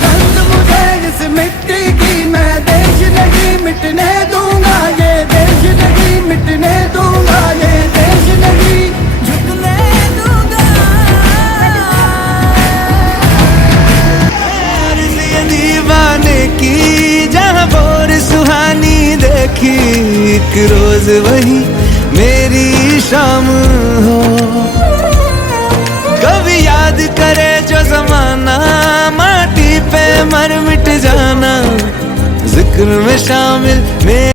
गंध मुझे इस मिट्टी की, मैं देश नहीं मिटने दूंगा, ये देश नहीं मिटने दूंगा, ये देश नहीं झुकने दूंगा। ये दीवाने की जहाँ बोर सुहानी देखी, एक रोज वही मेरी शाम हो। कभी याद करे जो जमाना, माटी पे मर मिट जाना, जिक्र में शामिल में